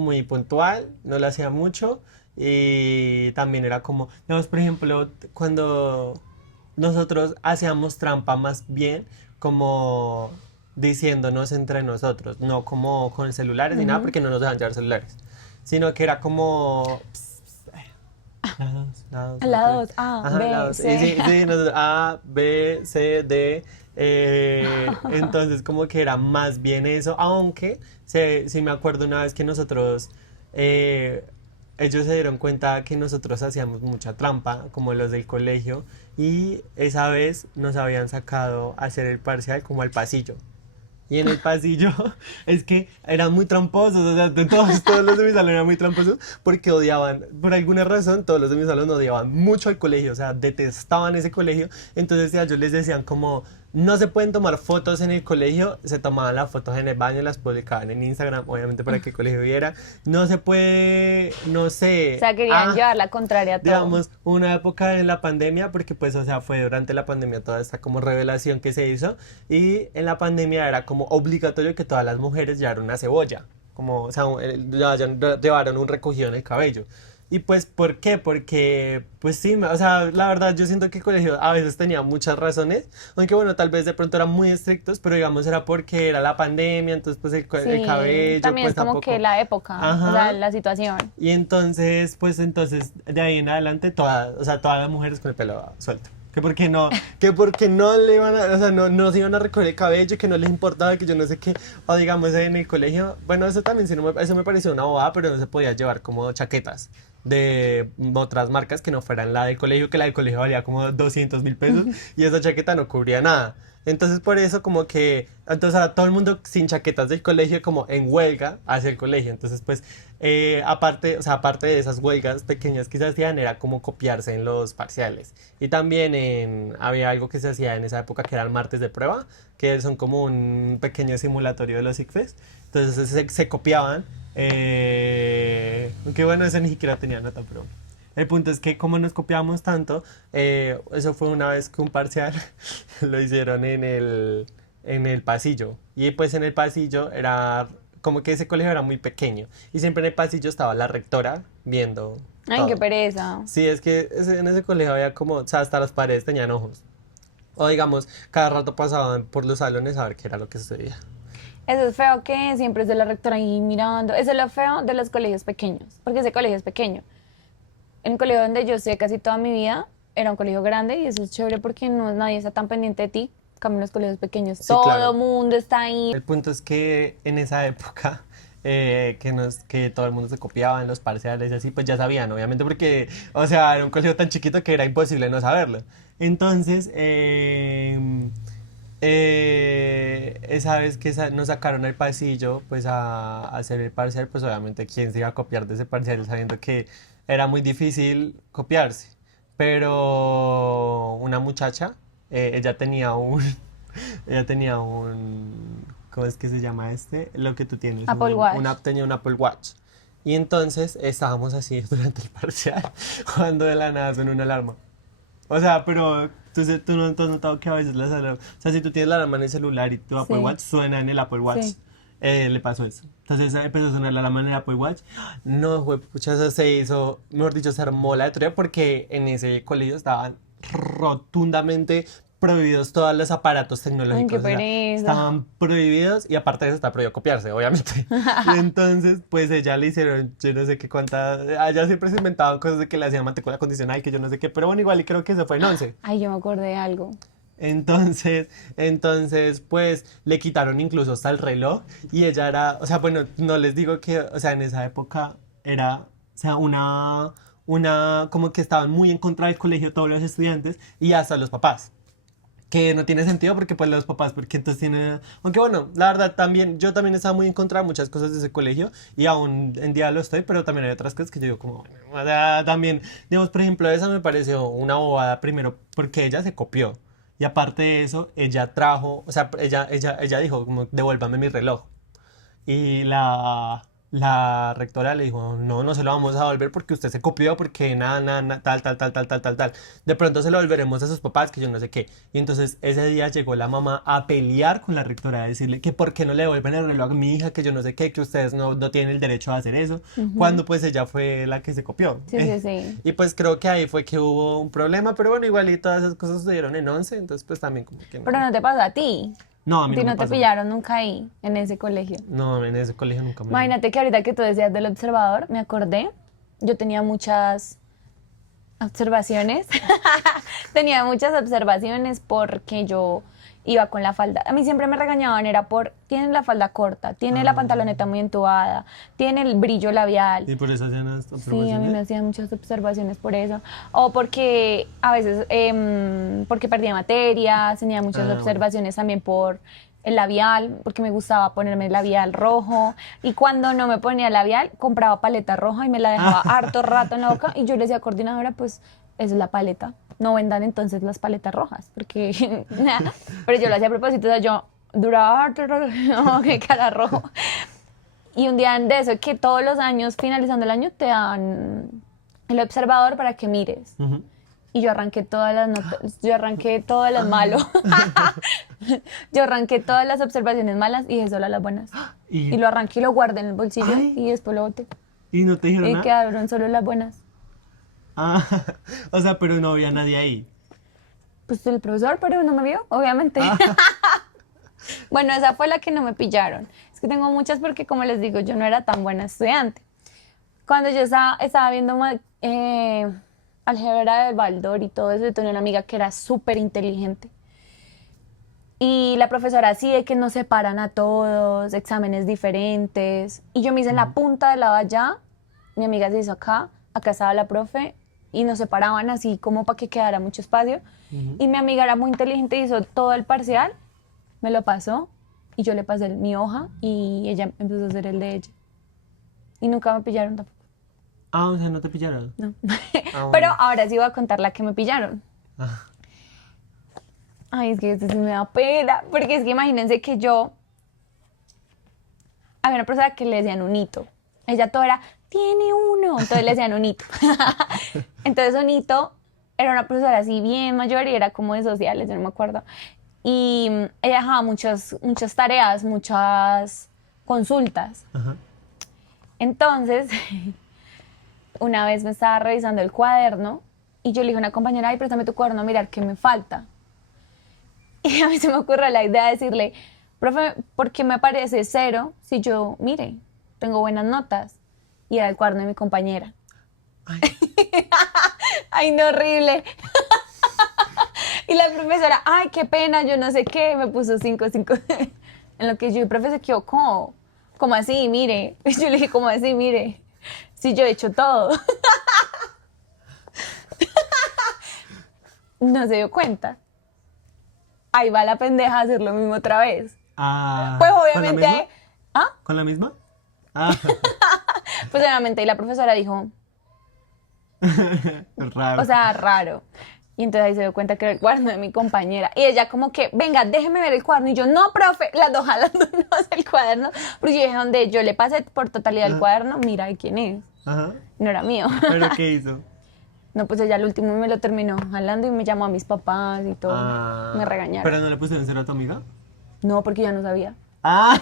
muy puntual, no la hacía mucho y también era como, digamos, por ejemplo, cuando nosotros hacíamos trampa más bien como diciéndonos entre nosotros, no como con celulares ni nada Ujú. porque no nos dejan llevar celulares, sino que era como la dos, La la tres. 2, A, Ajá, la B, dos. Y sí, C. sí, nosotros, A, B, C, D. Entonces, como que era más bien eso, aunque sí me acuerdo una vez que nosotros, eh, ellos se dieron cuenta que nosotros hacíamos mucha trampa, como los del colegio, y esa vez nos habían sacado a hacer el parcial como al pasillo. Y en el pasillo es que eran muy tramposos, o sea, todos los de mi salón eran muy tramposos porque odiaban, por alguna razón, todos los de mi salón odiaban mucho al colegio, o sea, detestaban ese colegio. Entonces a ellos les decían como, no se pueden tomar fotos en el colegio, se tomaban las fotos en el baño, las publicaban en Instagram, obviamente para que el colegio viera. No se puede, no O sé, sea, querían llevar la contraria a todo. digamos, una época en la pandemia, porque pues, o sea, fue durante la pandemia toda esta como revelación que se hizo, y en la pandemia era como obligatorio que todas las mujeres llevaran una cebolla, como, o sea, llevaron un recogido en el cabello. Y pues, ¿por qué? Porque, pues sí, o sea, la verdad yo siento que el colegio a veces tenía muchas razones, aunque bueno, tal vez de pronto eran muy estrictos, pero digamos era porque era la pandemia, entonces pues el Sí, cabello, también pues es como que tampoco. la época, o sea, Ajá. la situación. Y entonces, pues entonces, de ahí en adelante, todas, o sea, todas las mujeres con el pelo suelto. Que porque no le iban a, o sea, no se iban a recoger el cabello, que no les importaba, que yo no sé qué, o digamos en el colegio, bueno, eso también, sí, eso me pareció una bobada, pero no se podía llevar como chaquetas de otras marcas que no fueran la del colegio, que la del colegio valía como 200.000 pesos y esa chaqueta no cubría nada. Entonces por eso como que, entonces ahora todo el mundo sin chaquetas del colegio como en huelga hacia el colegio. Entonces pues aparte, o sea, aparte de esas huelgas pequeñas que se hacían era como copiarse en los parciales. Y también había algo que se hacía en esa época que eran martes de prueba, que son como un pequeño simulatorio de los ICFES. Entonces se copiaban. Aunque bueno, ese ni siquiera tenía nota, pero el punto es que como nos copiamos tanto, eso fue una vez que un parcial lo hicieron en el pasillo. Y pues en el pasillo era como que ese colegio era muy pequeño. Y siempre en el pasillo estaba la rectora viendo Ay, qué todo. pereza. Sí, es que en ese colegio había como, o sea, hasta las paredes tenían ojos. O digamos, cada rato pasaban por los salones a ver qué era lo que sucedía. Eso es feo que siempre es de la rectora ahí mirando. Eso es lo feo de los colegios pequeños, porque ese colegio es pequeño. En el colegio donde yo estudié casi toda mi vida, era un colegio grande y eso es chévere porque no, nadie está tan pendiente de ti. En cambio, en los colegios pequeños, Sí, todo claro. mundo está ahí. El punto es que en esa época que todo el mundo se copiaba en los parciales y así, pues ya sabían, obviamente, porque, o sea, era un colegio tan chiquito que era imposible no saberlo. Entonces, esa vez que nos sacaron al pasillo, pues a hacer el parcial, pues obviamente, ¿quién se iba a copiar de ese parcial sabiendo que era muy difícil copiarse? Pero una muchacha, ella tenía un, ella tenía un, ¿cómo es que se llama este? Lo que tú tienes, Apple Watch. tenía un Apple Watch. Y entonces estábamos así durante el parcial, cuando de la nada sonó una alarma. O sea, pero tú no te has notado que a veces las alarmas, o sea, si tú tienes la alarma en el celular y tu Apple Sí, Watch suena en el Apple Watch, sí. le pasó eso. Entonces empezó a sonar la alarma en el Apple Watch. No, fue, pucha, eso se hizo, mejor dicho, se armó la de Troya porque en ese colegio estaban rotundamente prohibidos todos los aparatos Ay, tecnológicos. qué O sea, pereza. estaban prohibidos y aparte de eso está prohibido copiarse, obviamente. Y entonces, pues ella le hicieron, yo no sé qué cuánta, ella siempre se inventaba cosas de que le hacían matrícula condicional, que yo no sé qué, pero bueno, igual y creo que eso fue en 11. Ay, yo me acordé de algo. Pues le quitaron incluso hasta el reloj y ella era, o sea, bueno, no les digo que, o sea, en esa época era, o sea, como que estaban muy en contra del colegio todos los estudiantes y hasta los papás. Que no tiene sentido porque pues los papás, porque entonces tienen... Aunque bueno, la verdad también, yo también estaba muy en contra de muchas cosas de ese colegio y aún en día lo estoy, pero también hay otras cosas que yo digo como, bueno, o sea, también, digamos, por ejemplo, esa me pareció una bobada primero porque ella se copió y aparte de eso, ella trajo, o sea, ella dijo como, devuélvame mi reloj. Y la rectora le dijo, no, no se lo vamos a devolver porque usted se copió, porque nada, nada, nada, tal, tal, tal, tal, tal, tal, tal. De pronto se lo volveremos a sus papás, que yo no sé qué. Y entonces ese día llegó la mamá a pelear con la rectora, a decirle que por qué no le devuelven el reloj a mi hija, que yo no sé qué, que ustedes no tienen el derecho a hacer eso, cuando pues ella fue la que se copió. Sí, sí, sí. Y pues creo que ahí fue que hubo un problema, pero bueno, igual y todas esas cosas sucedieron en 11, entonces pues también como que Pero no. no te pasó a ti. No, a A mí ti no me no te pasó. pillaron nunca ahí, en ese colegio. No, en ese colegio nunca me... Imagínate que ahorita que tú decías del observador, me acordé, yo tenía muchas observaciones. Tenía muchas observaciones porque yo iba con la falda. A mí siempre me regañaban, era por, tiene la falda corta, tiene la pantaloneta muy entubada, tiene el brillo labial. Y por eso hacían las Sí, a mí observaciones. me hacían muchas observaciones por eso. O porque a veces, porque perdía materias, tenía muchas Bueno. observaciones también por el labial, porque me gustaba ponerme el labial rojo. Y cuando no me ponía labial, compraba paleta roja y me la dejaba harto rato en la boca. Y yo le decía, coordinadora, pues es la paleta. No vendan entonces las paletas rojas, porque nada. Pero yo lo hacía a propósito, o sea, yo duraba harto rato, no, qué cara rojo. Y un día de eso, que todos los años, finalizando el año, te dan el observador para que mires. Ujú. Y yo arranqué todas las notas, yo arranqué todas las malas. Yo arranqué todas las observaciones malas y dejé solo las buenas. Y, Y lo arranqué y lo guardé en el bolsillo Ay. y después lo boté. y no te dijeron Y nada. quedaron solo las buenas. Ah, o sea, pero no había nadie ahí. Pues el profesor, pero no me vio, obviamente. Bueno, esa fue la que no me pillaron. Es que tengo muchas porque, como les digo, yo no era tan buena estudiante. Cuando yo estaba viendo álgebra de Baldor y todo eso, yo tenía una amiga que era súper inteligente. Y la profesora así de que nos separan a todos, exámenes diferentes. Y yo me hice en la punta de la valla, mi amiga se hizo acá, acá estaba la profe, y nos separaban así como para que quedara mucho espacio. Y mi amiga era muy inteligente, hizo todo el parcial, me lo pasó, y yo le pasé mi hoja, y ella empezó a hacer el de ella. Y nunca me pillaron tampoco, Ah, o sea, no te pillaron. no. Ah, Pero bueno. ahora sí voy a contar la que me pillaron. Ah, Ay, es que esto sí me da pena, porque es que imagínense que yo, había una profesora que le decían un hito. Ella todo era, tiene uno, entonces le decían un hito. Entonces un hito era una profesora así bien mayor y era como de sociales, yo no me acuerdo. Y ella dejaba muchas tareas, muchas consultas. ajá. Entonces, una vez me estaba revisando el cuaderno y yo le dije a una compañera, ay, préstame tu cuaderno a mirar qué me falta. Y a mí se me ocurrió la idea de decirle, profe, ¿por qué me aparece 0 si yo, mire, tengo buenas notas? Y era el cuaderno de mi compañera. Ay, Ay, no, horrible. Y la profesora, ay, qué pena, yo no sé qué, me puso 5, 5. En lo que yo, profe, se equivocó. ¿Cómo así? Mire. Y yo le dije, ¿cómo así? Mire. Si yo he hecho todo. No se dio cuenta. Ahí va la pendeja a hacer lo mismo otra vez. ah, Pues ¿con la obviamente, misma? ¿ah? ¿Con la misma? Ah, Pues obviamente, y la profesora dijo, raro. o sea, raro. Y entonces ahí se dio cuenta que era el cuaderno de mi compañera. Y ella como que, venga, déjeme ver el cuaderno. Y yo, no, profe, las dos jalándonos el cuaderno. Porque yo dije, donde yo le pasé por totalidad el cuaderno, mira de quién es. Ajá. No era mío. ¿Pero qué hizo? No, pues ella al último me lo terminó jalando y me llamó a mis papás y todo. Ah, Me regañaron. ¿Pero no le pusieron cero a tu amiga? No, porque ya no sabía. Ah,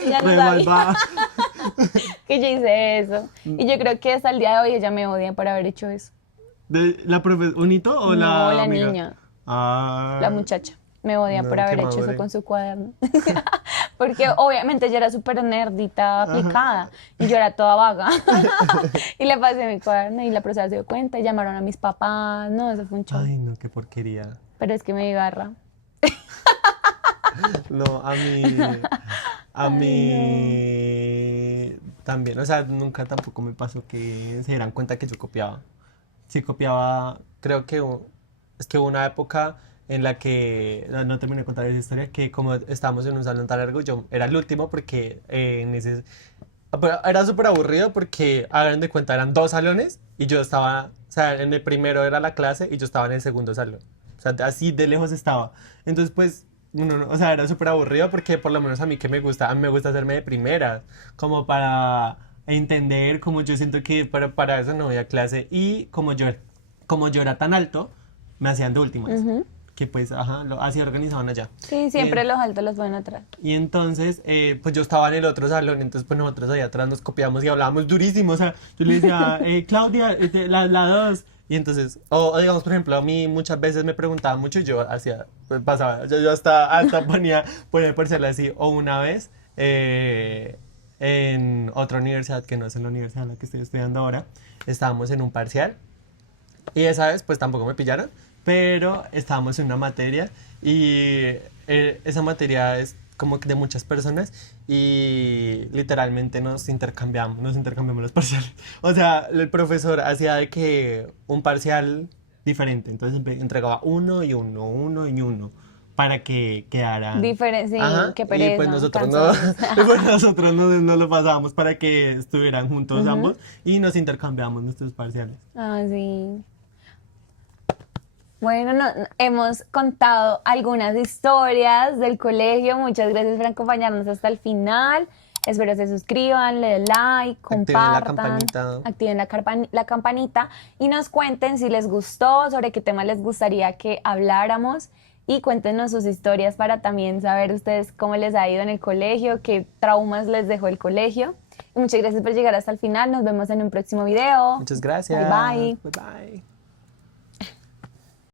Ella no re sabía malvada. que yo hice eso. Y yo creo que hasta el día de hoy ella me odia por haber hecho eso. ¿De la ¿Unito o No, la la amiga? niña, Ah, la muchacha. Me odia no, por qué haber hecho eso madre. con su cuaderno. Porque obviamente yo era súper nerdita Ajá. aplicada y yo era toda vaga. Y le pasé mi cuaderno y la profesora se dio cuenta y llamaron a mis papás. No, eso fue un show. Ay, no, qué porquería. Pero es que me dio garra. No, a Ay, no. mí también, o sea, nunca tampoco me pasó que se dieran cuenta que yo copiaba. Sí copiaba, creo que es que hubo una época en la que, no terminé de contar esa historia, que como estábamos en un salón tan largo, yo era el último porque pero era súper aburrido porque, hagan de cuenta, eran dos salones y yo estaba, o sea, en el primero era la clase y yo estaba en el segundo salón. O sea, así de lejos estaba. Entonces, pues, o sea, era súper aburrido porque por lo menos a mí que me gusta, a mí me gusta hacerme de primera, como para entender, como yo siento que para eso no voy a clase y como yo era tan alto, me hacían de últimas, Ujú. que pues, ajá, así organizaban allá. Sí, Y, siempre los altos los ponen atrás. y entonces, pues yo estaba en el otro salón, entonces pues nosotros allá atrás nos copiamos y hablábamos durísimo, o sea, yo le decía, Claudia, la dos, y entonces, o digamos, por ejemplo, a mí muchas veces me preguntaban mucho y yo hacía, pues pasaba, yo hasta ponía el parcial así, o una vez, en otra universidad, que no es en la universidad en la que estoy estudiando ahora, estábamos en un parcial, y esa vez, pues tampoco me pillaron, pero estábamos en una materia y esa materia es como que de muchas personas y literalmente nos intercambiamos los parciales. O sea, el profesor hacía de que un parcial diferente, entonces entregaba uno y uno para que quedaran. Sí, Ajá, qué y pues pereza, nosotros no, cansones. y pues nosotros no lo pasábamos para que estuvieran juntos Ujú. ambos y nos intercambiamos nuestros parciales. Ah, sí. Bueno, hemos contado algunas historias del colegio. Muchas gracias por acompañarnos hasta el final. Espero se suscriban, le den like, Activen la compartan, campanita. activen la campanita y nos cuenten si les gustó, sobre qué tema les gustaría que habláramos y cuéntenos sus historias para también saber ustedes cómo les ha ido en el colegio, qué traumas les dejó el colegio. Y muchas gracias por llegar hasta el final. Nos vemos en un próximo video. Muchas Bye gracias. bye. Bye bye.